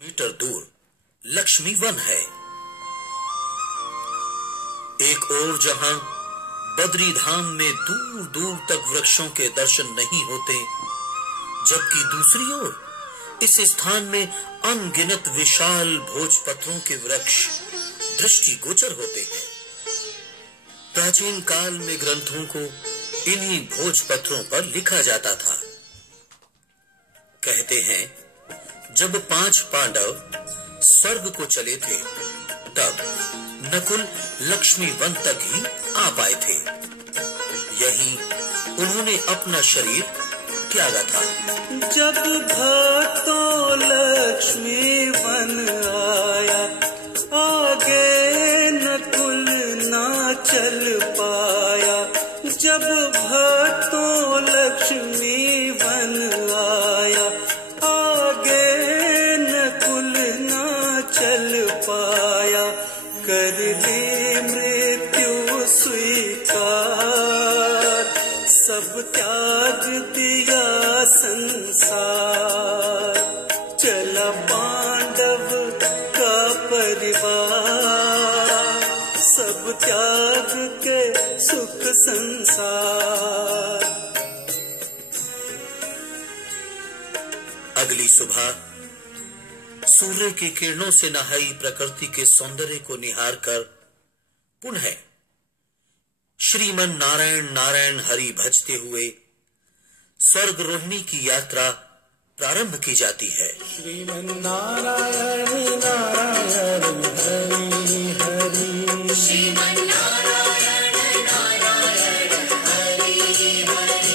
Metre दूर Lakshmi one है। एक और जहां बद्री धाम में दूर दूर तक वृक्षों के दर्शन नहीं होते, जबकि दूसरी ओर इस स्थान में अनगिनत विशाल भोजपत्रों के वृक्ष दृष्टिगोचर होते हैं। प्राचीन काल में ग्रंथों को इन्हीं भोजपत्रों पर लिखा जाता था। कहते हैं, जब 5 पांडव स्वर्ग को चले थे, तब नकुल लक्ष्मी वन तक ही आ पाए थे। यहीं उन्होंने अपना शरीर त्यागा था। जब भक्तों लक्ष्मी वन आया, आगे नकुल ना चल पाया। जब भक्तों लक्ष्मी वन आया, आगे नकुल ना चल पाया। कर ली मृत्यु स्वीकार, सब त्याग दिया संसार। चला पांडव का परिवार, सब त्याग के सुख संसार। अगली सुबह सूर्य की किरणों से नहाई प्रकृति के सौंदर्य को निहार कर पुनः श्रीमन नारायण नारायण हरि भजते हुए स्वर्ग रोहिणी की यात्रा प्रारंभ की जाती है। श्रीमन नारायण नारायण हरि हरि, श्रीमन नारायण नारायण हरि हरि।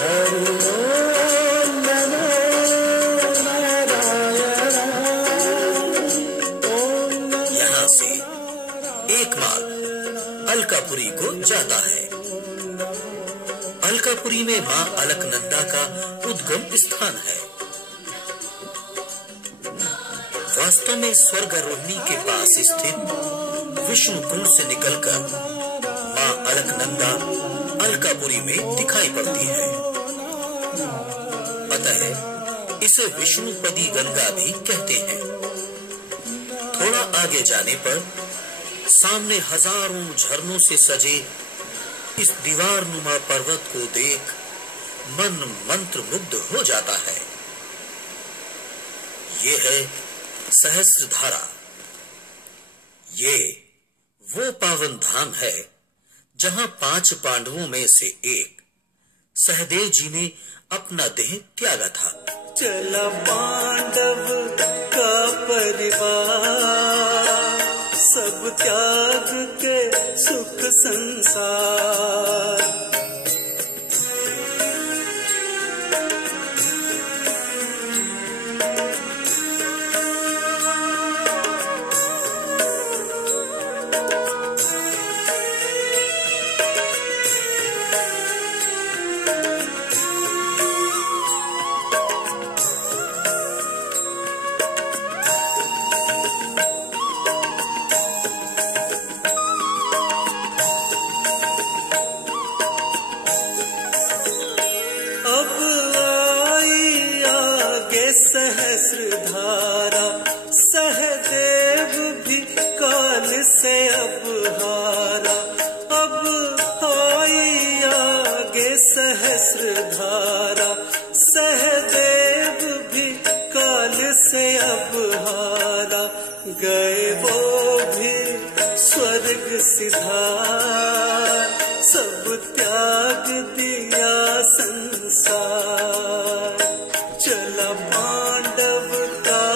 हरि ओम नमो नारायण। यहां से एक मार्ग अलकापुरी को जाता है। अलकापुरी में मां अलकनंदा का उद्गम स्थान है। वास्तव में स्वर्गारोहिणी के पास स्थित विष्णु कुंड से निकलकर मां अलकनंदा अलकापुरी में दिखाई पड़ती है। अतः इसे विष्णुपदी गंगा भी कहते हैं। थोड़ा आगे जाने पर सामने हजारों झरनों से सजे इस दीवार नुमा पर्वत को देख मन मंत्र मुग्ध हो जाता है। ये है सहस्त्रधारा। ये वो पावन धाम है जहां 5 पांडवों में से एक सहदेव जी ने अपना देह त्यागा था। चला पांडव का परिवार, सब त्याग के सुख संसार। सहस्त्रधारा, सहदेव भी काल से अब हारा। अब आई आगे सहस्त्रधारा, सहदेव भी काल से अब हारा। गए वो भी स्वर्ग सिधार, सब त्याग दिया संसार। चला पांडव का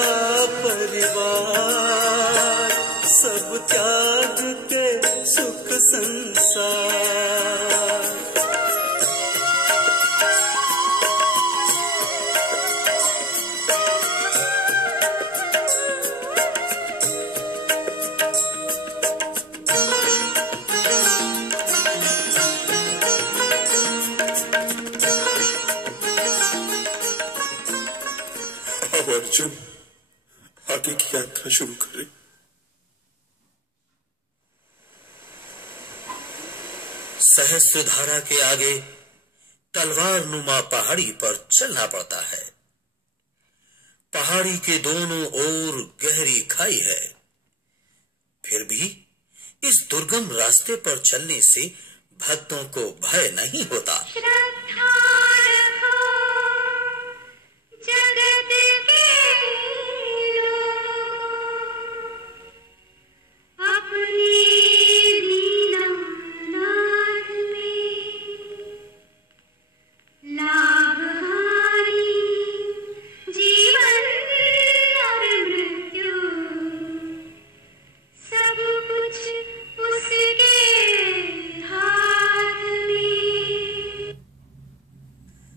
परिवार, सब त्याग के सुख संसार। अर्जुन आगे की यात्रा शुरू करें। सहस्त्रधारा के आगे तलवार नुमा पहाड़ी पर चलना पड़ता है। पहाड़ी के दोनों ओर गहरी खाई है, फिर भी इस दुर्गम रास्ते पर चलने से भक्तों को भय नहीं होता।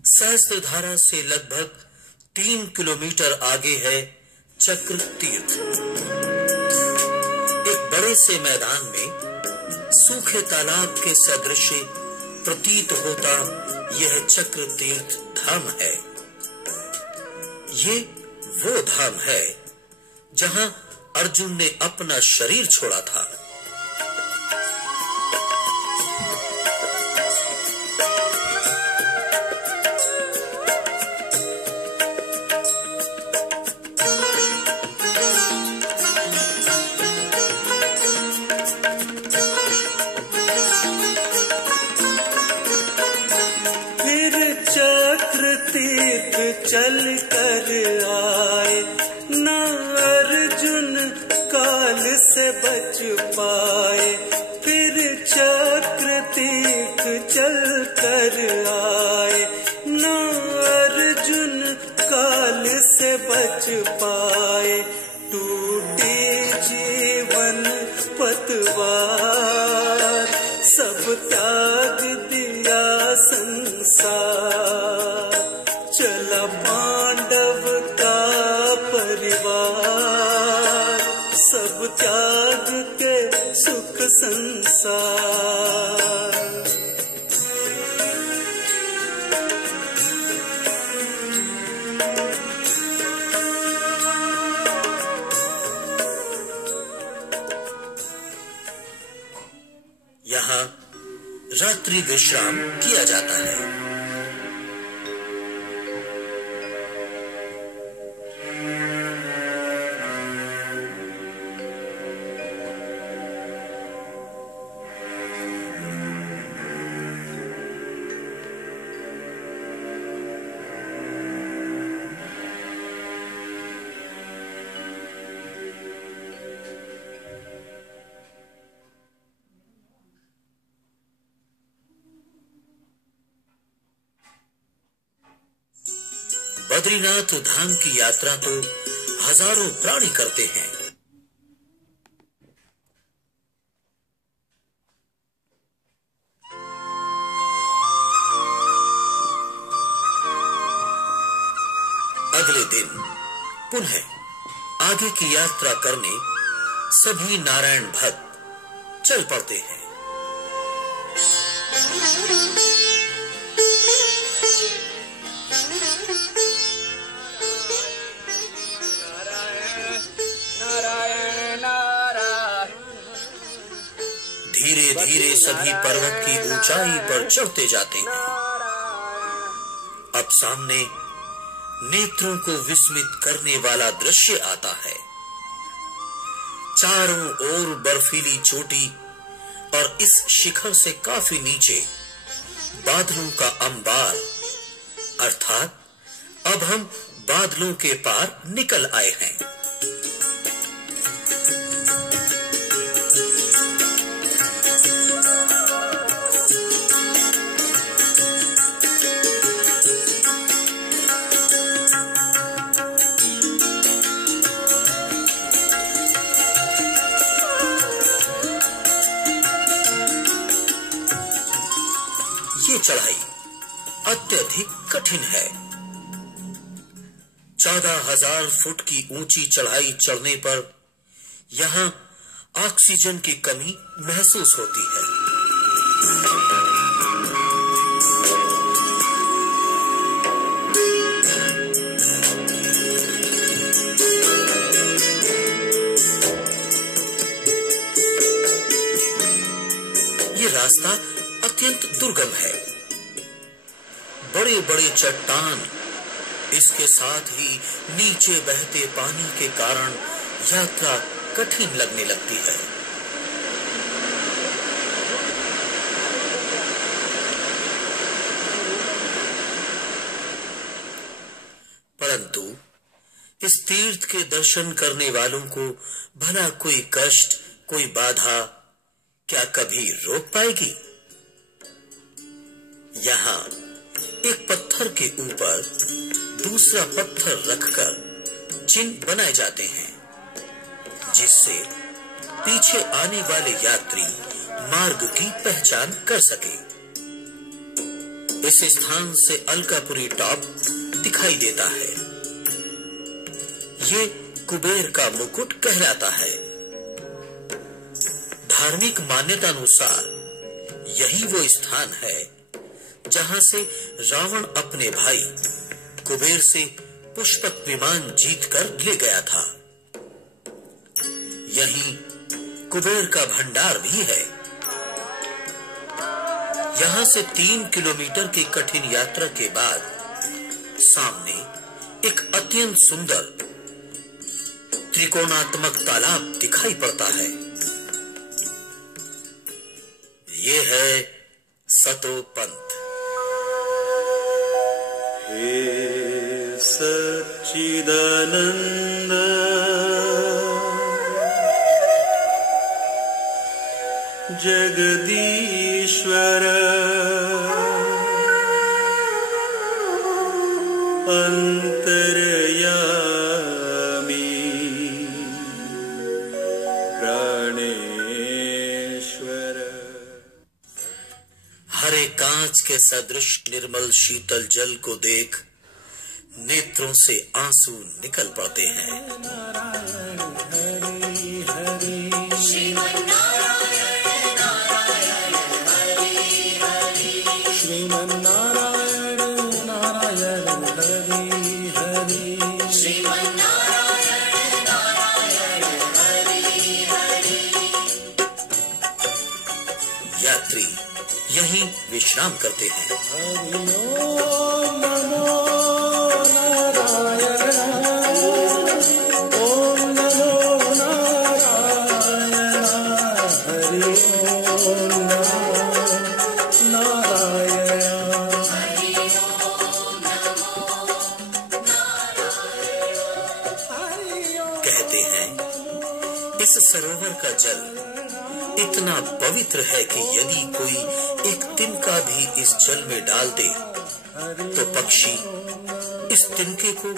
सहस्त्रधारा से लगभग 3 किलोमीटर आगे है चक्र तीर्थ। एक बड़े से मैदान में सूखे तालाब के सदृश प्रतीत होता यह चक्र तीर्थ धाम है। ये वो धाम है जहां अर्जुन ने अपना शरीर छोड़ा था। चल कर आए न अर्जुन काल से बच पाए। फिर चक्र तीर्थ चल कर आए न अर्जुन काल से बच पाए। टूटी जीवन पतवार सब त्याग दिया संसार। चला पांडव का परिवार सब त्याग के सुख संसार। यहाँ रात्रि विश्राम किया जाता है। बद्रीनाथ धाम की यात्रा तो हजारों प्राणी करते हैं। अगले दिन पुनः आगे की यात्रा करने सभी नारायण भक्त चल पड़ते हैं। धीरे धीरे सभी पर्वत की ऊंचाई पर चढ़ते जाते हैं। अब सामने नेत्रों को विस्मित करने वाला दृश्य आता है। चारों ओर बर्फीली चोटी और इस शिखर से काफी नीचे बादलों का अंबार, अर्थात अब हम बादलों के पार निकल आए हैं। ये चढ़ाई अत्यधिक कठिन है। 14,000 फुट की ऊंची चढ़ाई चढ़ने पर यहां ऑक्सीजन की कमी महसूस होती है। ये रास्ता अत्यंत दुर्गम है। बड़े बड़े चट्टान, इसके साथ ही नीचे बहते पानी के कारण यात्रा कठिन लगने लगती है। परंतु इस तीर्थ के दर्शन करने वालों को भला कोई कष्ट, कोई बाधा क्या कभी रोक पाएगी? यहाँ एक पत्थर के ऊपर दूसरा पत्थर रखकर चिन्ह बनाए जाते हैं, जिससे पीछे आने वाले यात्री मार्ग की पहचान कर सके। इस स्थान से अलकापुरी टॉप दिखाई देता है। ये कुबेर का मुकुट कहलाता है। धार्मिक मान्यता अनुसार यही वो स्थान है जहां से रावण अपने भाई कुबेर से पुष्पक विमान जीतकर ले गया था। यहीं कुबेर का भंडार भी है। यहां से 3 किलोमीटर की कठिन यात्रा के बाद सामने एक अत्यंत सुंदर त्रिकोणात्मक तालाब दिखाई पड़ता है। ये है सतोपंत। हे सच्चिदानंद जगदीश्वर अंतर्यामी प्राणेश्वर। हरे कांच के सदृश निर्मल शीतल जल को देख नेत्रों से आंसू निकल पड़ते हैं। यात्री यहीं विश्राम करते हैं। कहते हैं इस सरोवर का जल इतना पवित्र है कि यदि कोई एक तिनका भी इस जल में डाल दे तो पक्षी इस तिनके को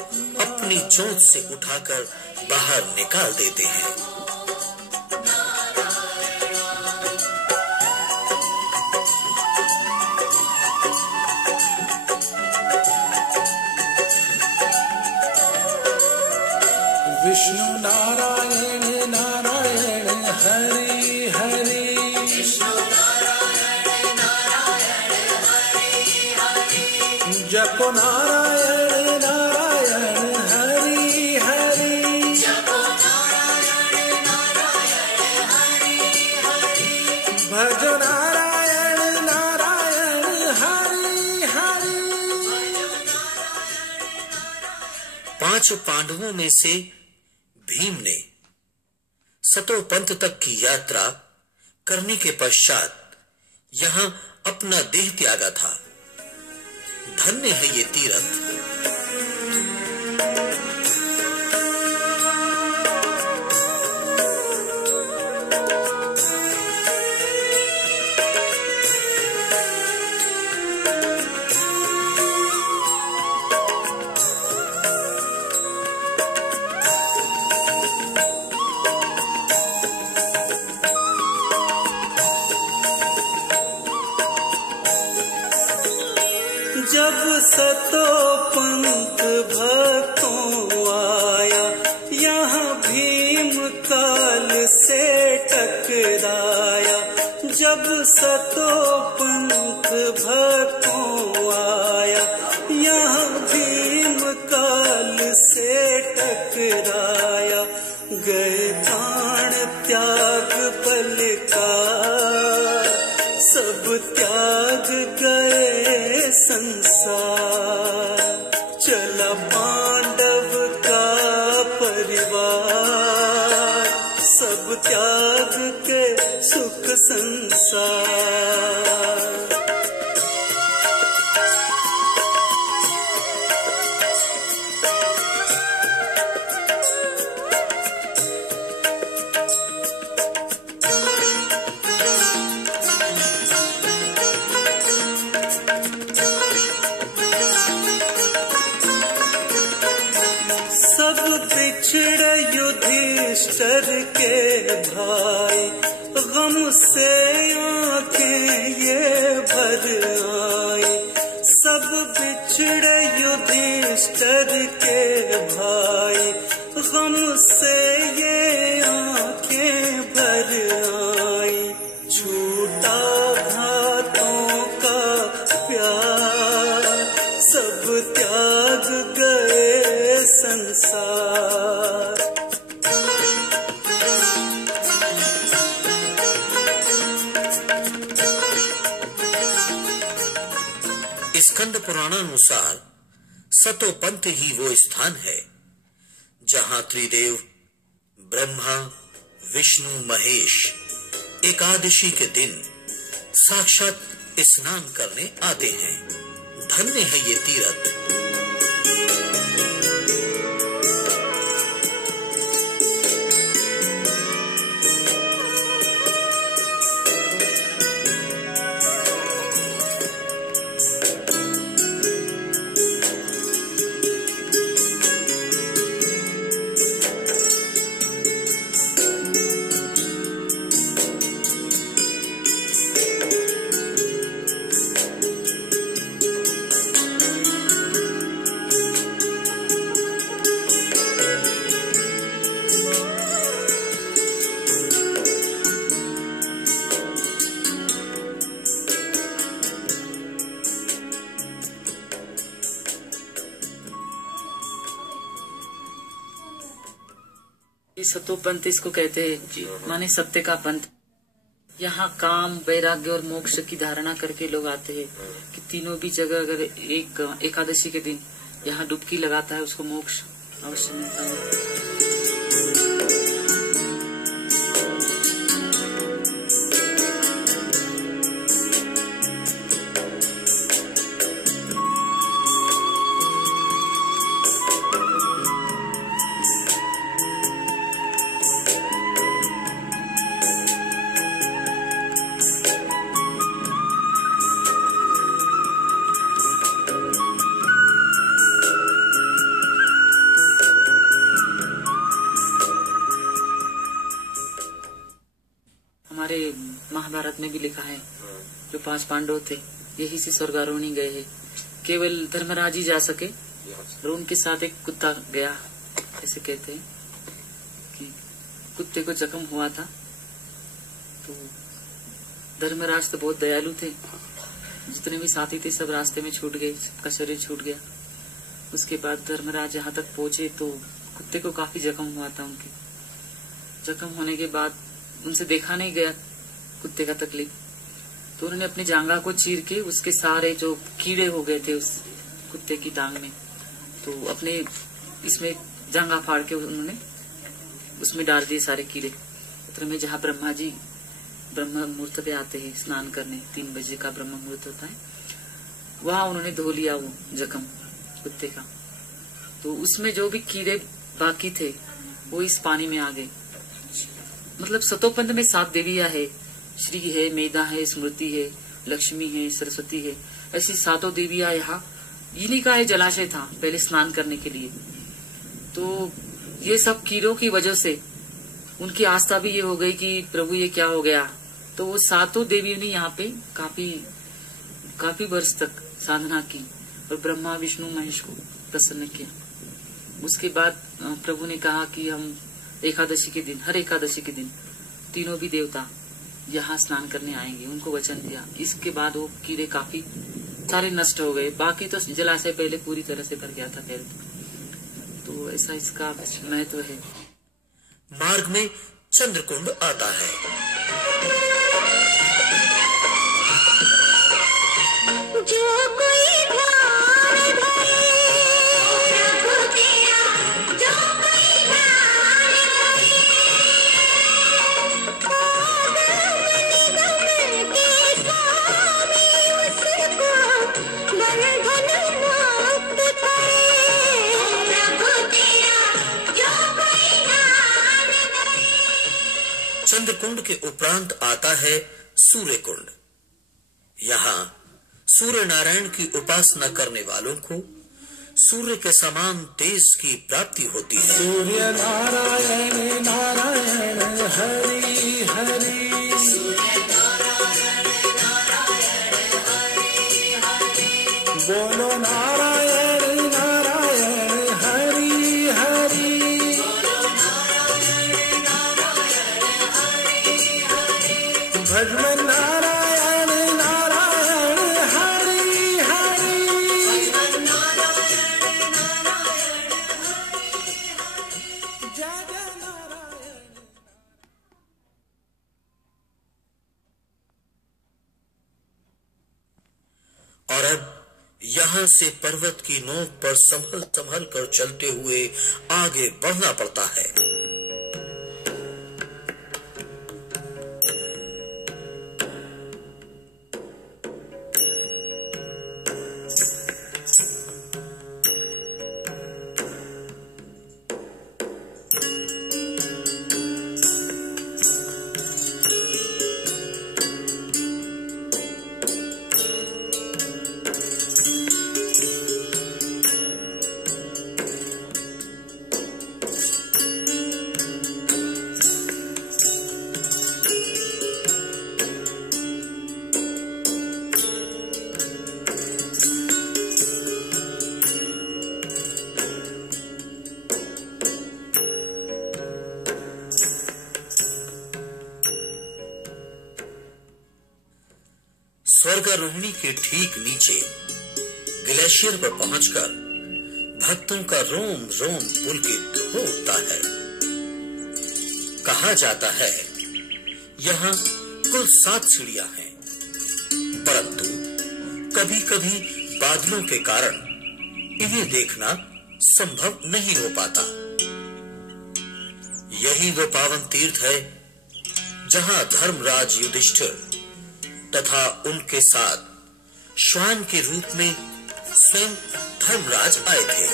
अपनी चोंच से उठाकर बाहर निकाल देते हैं। विष्णु नारायण नारायण हरि हरि। विष्णु नारायण नारायण हरि हरि। जपो नारायण नारायण हरि हरि। जपो नारायण नारायण हरि हरि। भजो नारायण नारायण हरि हरि। 5 पांडवों में से भीम ने सतोपंत तक की यात्रा करने के पश्चात यहां अपना देह त्यागा था। धन्य है ये तीर्थ। जब सतोपंत भक्तों आया यहाँ भीम काल से टकराया। जब सतोपंत भक्तों आया यहाँ भीम काल से टकराया। गए प्राण त्याग पल का सब त्याग गए संसार। चला पांडव का परिवार, सब त्याग के सुख संसार। बिछड़े युधिष्ठिर के भाई, गम से आंखें ये भर आई। सब बिछड़े युधिष्ठिर के भाई, गम से ये आंखें भर आई। छूटा घातों का प्यार, सब त्याग गए संसार। स्कंद पुराणानुसार सतोपंथ ही वो स्थान है जहां त्रिदेव ब्रह्मा विष्णु महेश एकादशी के दिन साक्षात स्नान करने आते हैं। धन्य है ये तीर्थ। सतोपंथ इसको कहते हैं, माने सत्य का पंथ। यहाँ काम वैराग्य और मोक्ष की धारणा करके लोग आते हैं कि तीनों भी जगह अगर एक एकादशी के दिन यहाँ डुबकी लगाता है उसको मोक्ष अवश्य मिलता है। महाभारत में भी लिखा है जो 5 पांडव थे यही से स्वर्गारोहणी गए हैं। केवल धर्मराज ही जा सके और उनके साथ एक कुत्ता गया। ऐसे कहते हैं कि कुत्ते को जख्म हुआ था तो धर्मराज तो बहुत दयालु थे, जितने भी साथी थे सब रास्ते में छूट गए, सबका शरीर छूट गया। उसके बाद धर्मराज यहाँ तक पहुंचे तो कुत्ते को काफी जख्म हुआ था। उनके जख्म होने के बाद उनसे देखा नहीं गया कुत्ते का तकलीफ, तो उन्होंने अपनी जांघा को चीर के उसके सारे जो कीड़े हो गए थे उस कुत्ते की टांग में, तो अपने इसमें जांघा फाड़ के उन्होंने उसमें डाल दिए सारे कीड़े। उतर में जहाँ ब्रह्मा जी ब्रह्म मुहूर्त पे आते हैं स्नान करने, 3 बजे का ब्रह्म मुहूर्त होता है, वहां उन्होंने धो लिया वो जख्म कुत्ते का। तो उसमें जो भी कीड़े बाकी थे वो इस पानी में आ गए। मतलब सतोपंथ में 7 देवियां है, श्री है, मेधा है, स्मृति है, लक्ष्मी है, सरस्वती है। ऐसी 7 देवियां यहाँ, इन्हीं का जलाशय था पहले स्नान करने के लिए। तो ये सब कीड़ों की वजह से उनकी आस्था भी ये हो गई कि प्रभु ये क्या हो गया। तो वो 7 देवियों ने यहाँ पे काफी वर्ष तक साधना की और ब्रह्मा विष्णु महेश को प्रसन्न किया। उसके बाद प्रभु ने कहा कि हम एकादशी के दिन, हर एकादशी के दिन तीनों भी देवता यहाँ स्नान करने आएंगे, उनको वचन दिया। इसके बाद वो कीड़े काफी सारे नष्ट हो गए। बाकी तो जलाशय पहले पूरी तरह से भर गया था पहले। तो ऐसा इसका महत्व है। मार्ग में चंद्रकुंड आता है। जो कोई ध्यान कुंड के उपरांत आता है सूर्य कुंड। यहाँ सूर्य नारायण की उपासना करने वालों को सूर्य के समान तेज की प्राप्ति होती है। सूर्य नारायण नारायण हरि हरि, बोलो नारायण नारायण हरि हरि, भजन नारायण नारायण हरि हरि, जय जय नारायण। और अब यहाँ से पर्वत की नोक पर संभल संभल कर चलते हुए आगे बढ़ना पड़ता है। स्वर्गारोहिणी के ठीक नीचे ग्लेशियर पर पहुंचकर भक्तों का रोम रोम पुलकित हो उठता है। कहा जाता है यहाँ कुल 7 सीढ़ियां हैं, परंतु कभी कभी बादलों के कारण इन्हें देखना संभव नहीं हो पाता। यही वो पावन तीर्थ है जहां धर्मराज युधिष्ठिर तथा उनके साथ श्वान के रूप में स्वयं धर्मराज आए थे।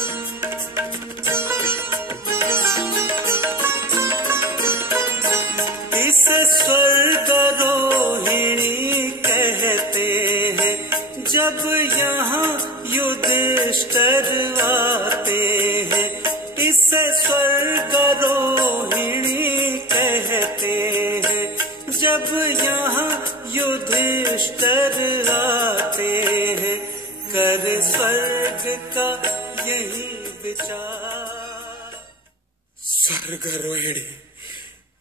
इसे स्वर्गारोहिणी कहते हैं, जब यहाँ युधिष्ठिर आते हैं। इसे स्वर्गारोहिणी कहते हैं, जब यहाँ युधिष्ठिर आते हैं। कर स्वर्ग का यही विचार। स्वर्गारोहिणी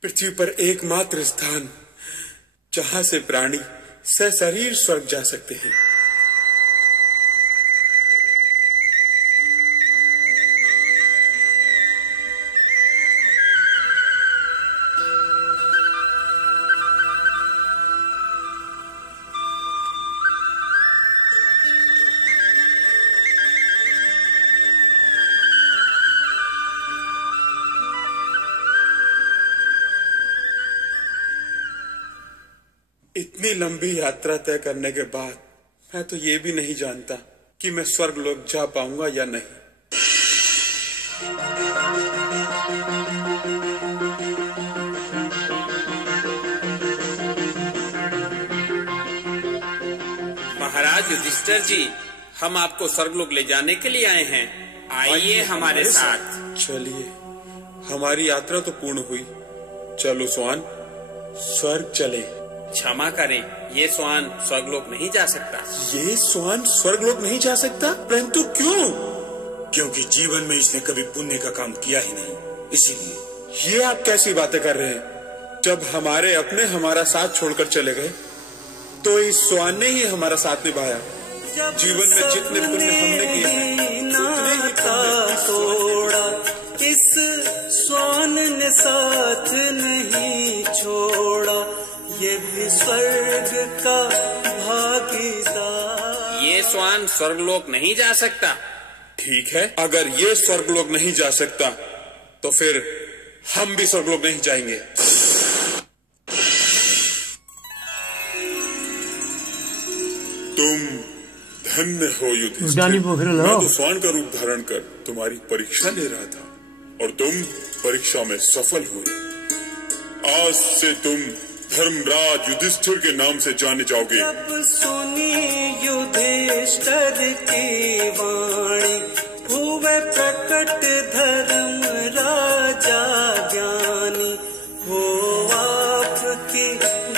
पृथ्वी पर एकमात्र स्थान जहां से प्राणी सशरीर स्वर्ग जा सकते हैं। इतनी लंबी यात्रा तय करने के बाद मैं तो ये भी नहीं जानता कि मैं स्वर्ग लोक जा पाऊंगा या नहीं। महाराज युधिष्ठिर जी, हम आपको स्वर्गलोक ले जाने के लिए आए हैं। आइए हमारे साथ। चलिए, हमारी यात्रा तो पूर्ण हुई। चलो स्वान, स्वर्ग चले। क्षमा करें, ये स्वान स्वर्गलोक नहीं जा सकता। ये स्वान स्वर्गलोक नहीं जा सकता? परंतु क्यों? क्योंकि जीवन में इसने कभी पुण्य का काम किया ही नहीं, इसीलिए। ये आप कैसी बातें कर रहे हैं? जब हमारे अपने हमारा साथ छोड़कर चले गए तो इस स्वान ने ही हमारा साथ निभाया। जीवन में जितने पुण्य हमने किए नाता तोड़ा, इस स्वान ने साथ नहीं छोड़ा। ये भी स्वर्ग का भागीदार। ये स्वान स्वर्गलोक नहीं जा सकता। ठीक है, अगर ये स्वर्गलोक नहीं जा सकता तो फिर हम भी स्वर्गलोक नहीं जाएंगे। तुम धन्य हो युधिष्ठिर। मैं तो स्वान का रूप धारण कर तुम्हारी परीक्षा ले रहा था और तुम परीक्षा में सफल हुए। आज से तुम धर्मराज युधिष्ठिर के नाम से जाने जाओगे। जब सुनी युधिष्ठिर की वाणी, हुए प्रकट धर्म राजा ज्ञानी। हो आपकी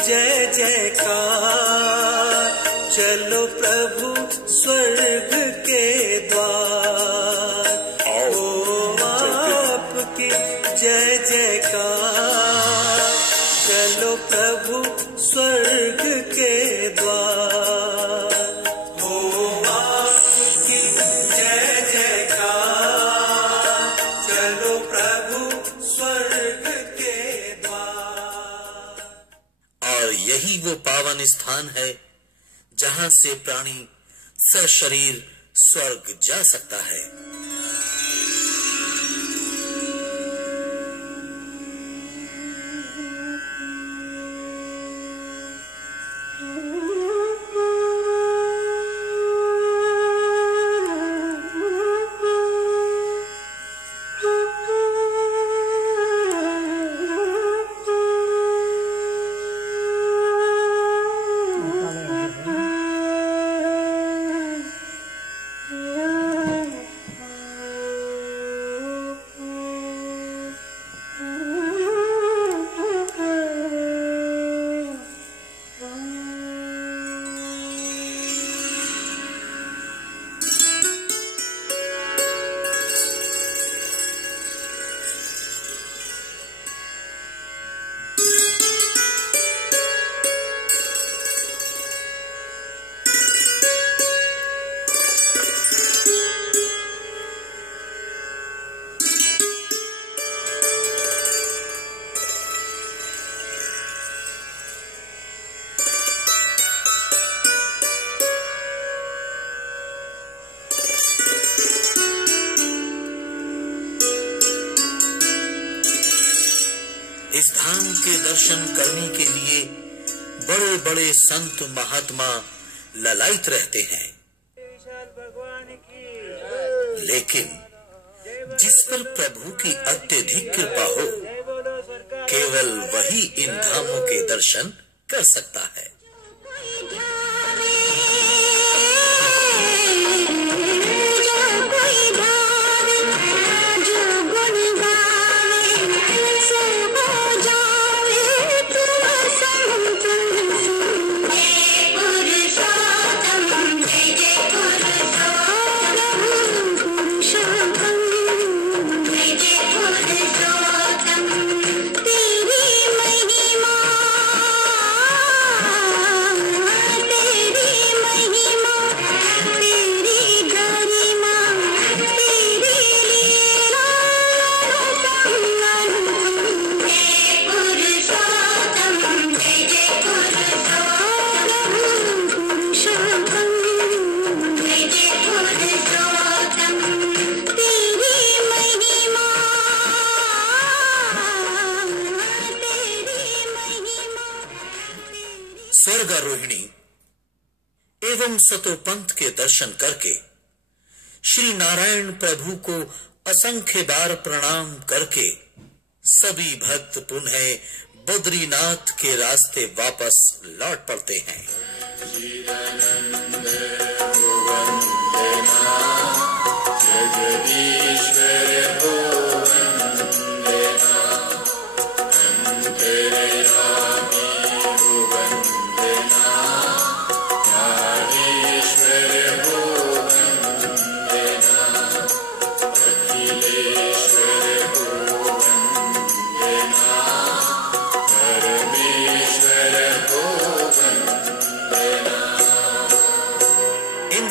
जय जयकार, चलो प्रभु स्वर्ग के द्वार। हो आपकी जय जयकार, चलो प्रभु स्वर्ग के द्वार। हो आपकी जय जयकार, चलो प्रभु स्वर्ग के द्वार। और यही वो पावन स्थान है जहां से प्राणी सशरीर स्वर्ग जा सकता है। इस धाम के दर्शन करने के लिए बड़े बड़े संत महात्मा ललायित रहते हैं, लेकिन जिस पर प्रभु की अत्यधिक कृपा हो, केवल वही इन धामों के दर्शन कर सकता है। स्वर्गारोहिणी एवं सतोपंथ के दर्शन करके श्री नारायण प्रभु को असंख्य बार प्रणाम करके सभी भक्त पुनः बद्रीनाथ के रास्ते वापस लौट पड़ते हैं।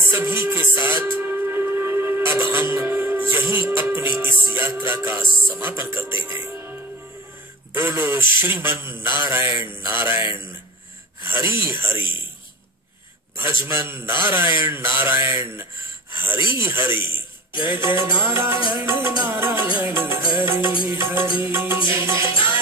सभी के साथ अब हम यहीं अपनी इस यात्रा का समापन करते हैं। बोलो श्रीमन नारायण नारायण हरि हरि, भजमन नारायण नारायण हरि हरि। जय जय नारायण नारायण हरि हरि।